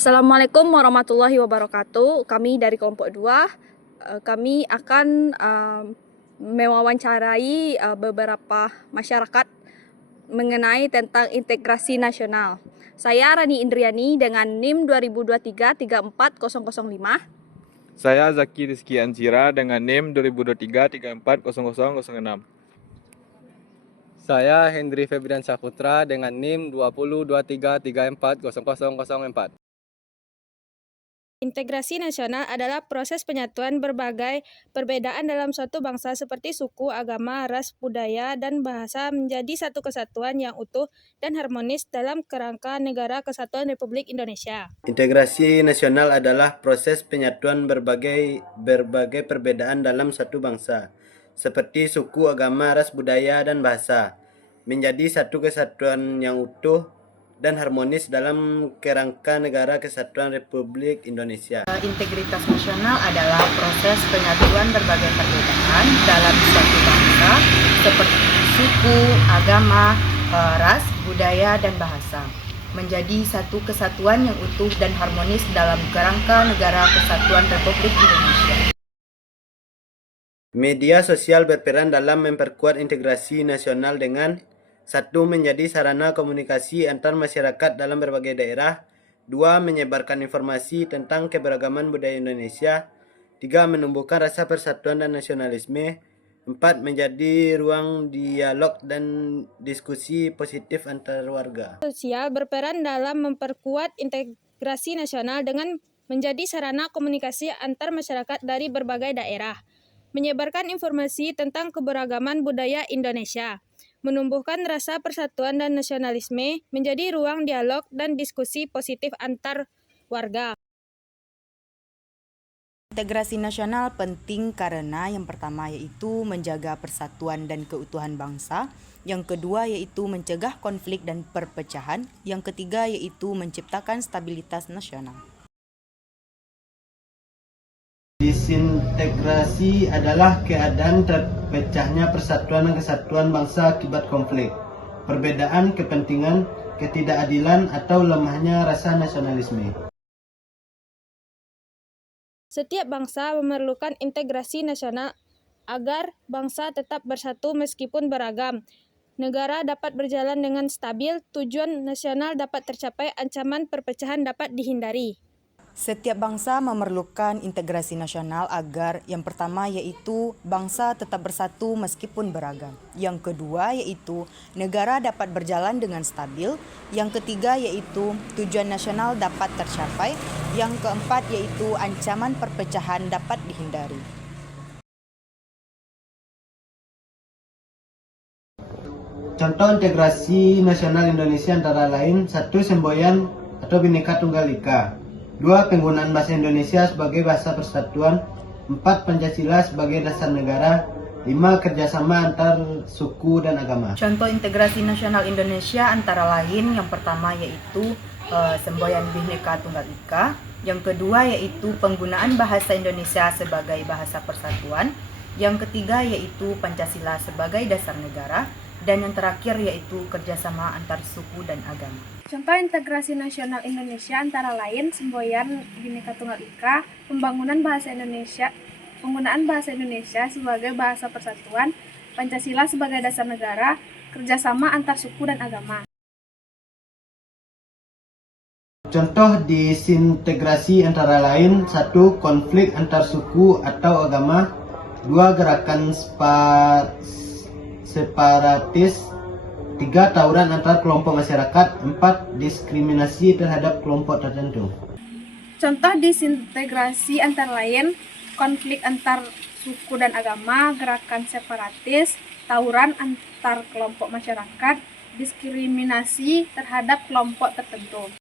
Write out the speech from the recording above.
Assalamualaikum warahmatullahi wabarakatuh. Kami dari kelompok 2, kami akan mewawancarai beberapa masyarakat mengenai tentang integrasi nasional. Saya Rani Indriani dengan NIM 2023-34005. Saya Zaki Rizky Anzira dengan NIM 2023-34006. Saya Hendri Febrian Saputra dengan NIM 2023340004. Integrasi nasional adalah proses penyatuan berbagai perbedaan dalam suatu bangsa seperti suku, agama, ras, budaya, dan bahasa menjadi satu kesatuan yang utuh dan harmonis dalam kerangka Negara Kesatuan Republik Indonesia. Integrasi nasional adalah proses penyatuan berbagai perbedaan dalam satu bangsa, seperti suku, agama, ras, budaya, dan bahasa, menjadi satu kesatuan yang utuh dan harmonis dalam kerangka Negara Kesatuan Republik Indonesia. Integritas nasional adalah proses penyatuan berbagai perbedaan dalam suatu bangsa seperti suku, agama, ras, budaya, dan bahasa, menjadi satu kesatuan yang utuh dan harmonis dalam kerangka Negara Kesatuan Republik Indonesia. Media sosial berperan dalam memperkuat integrasi nasional dengan 1. Menjadi sarana komunikasi antar masyarakat dalam berbagai daerah. 2. Menyebarkan informasi tentang keberagaman budaya Indonesia. 3. Menumbuhkan rasa persatuan dan nasionalisme. 4. Menjadi ruang dialog dan diskusi positif antar warga. Sosial berperan dalam memperkuat integrasi nasional dengan menjadi sarana komunikasi antar masyarakat dari berbagai daerah, menyebarkan informasi tentang keberagaman budaya Indonesia, menumbuhkan rasa persatuan dan nasionalisme, menjadi ruang dialog dan diskusi positif antar warga. Integrasi nasional penting karena yang pertama yaitu menjaga persatuan dan keutuhan bangsa, yang kedua yaitu mencegah konflik dan perpecahan, yang ketiga yaitu menciptakan stabilitas nasional. Disintegrasi adalah keadaan terpecahnya persatuan dan kesatuan bangsa akibat konflik, perbedaan kepentingan, ketidakadilan, atau lemahnya rasa nasionalisme. Setiap bangsa memerlukan integrasi nasional agar bangsa tetap bersatu meskipun beragam. Negara dapat berjalan dengan stabil, tujuan nasional dapat tercapai, ancaman perpecahan dapat dihindari. Setiap bangsa memerlukan integrasi nasional agar yang pertama yaitu bangsa tetap bersatu meskipun beragam. Yang kedua yaitu negara dapat berjalan dengan stabil. Yang ketiga yaitu tujuan nasional dapat tercapai. Yang keempat yaitu ancaman perpecahan dapat dihindari. Contoh integrasi nasional Indonesia antara lain: 1. Semboyan atau Bhinneka Tunggal Ika. 2. Penggunaan bahasa Indonesia sebagai bahasa persatuan. 4. Pancasila sebagai dasar negara. 5. Kerjasama antar suku dan agama. Contoh integrasi nasional Indonesia antara lain yang pertama yaitu semboyan Bhinneka Tunggal Ika. Yang kedua yaitu penggunaan bahasa Indonesia sebagai bahasa persatuan. Yang ketiga yaitu Pancasila sebagai dasar negara. Dan yang terakhir yaitu kerjasama antar suku dan agama. Contoh integrasi nasional Indonesia antara lain semboyan Bhinneka Tunggal Ika, penggunaan bahasa Indonesia sebagai bahasa persatuan, Pancasila sebagai dasar negara, kerjasama antar suku dan agama. Contoh disintegrasi antara lain: 1. Konflik antar suku atau agama. 2. Gerakan separatis. 3. Tawuran antar kelompok masyarakat. 4. Diskriminasi terhadap kelompok tertentu. Contoh disintegrasi antara lain konflik antar suku dan agama, gerakan separatis, tawuran antar kelompok masyarakat, diskriminasi terhadap kelompok tertentu.